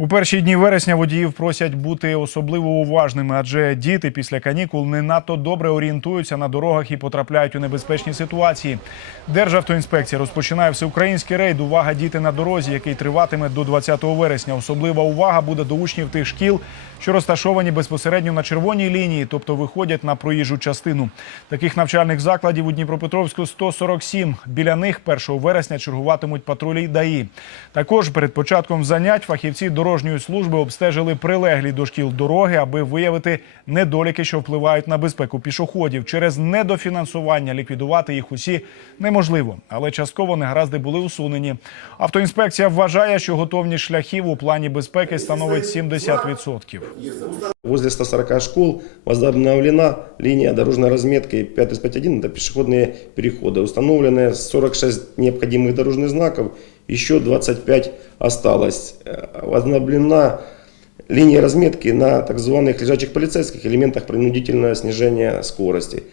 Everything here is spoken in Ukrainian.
У перші дні вересня водіїв просять бути особливо уважними, адже діти після канікул не надто добре орієнтуються на дорогах і потрапляють у небезпечні ситуації. Державтоінспекція розпочинає всеукраїнський рейд Увага діти на дорозі, який триватиме до 20 вересня. Особлива увага буде до учнів тих шкіл, що розташовані безпосередньо на червоній лінії, тобто виходять на проїжджу частину. Таких навчальних закладів у Дніпропетровську 147. Біля них 1 вересня чергуватимуть патрулі ДАІ. Також перед початком занять фахівці дорожньої служби обстежили прилеглі до шкіл дороги, аби виявити недоліки, що впливають на безпеку пішоходів. Через недофінансування ліквідувати їх усі неможливо, але частково негаразди були усунені. Автоінспекція вважає, що готовність шляхів у плані безпеки становить 70%. Возле 140 школ возобновлена линия дорожной разметки 531, это пешеходные переходы. Установлены 46 необходимых дорожных знаков, еще 25 осталось. Э, Возобновлена линия разметки на так званых лежачих полицейских элементах принудительного снижения скорости.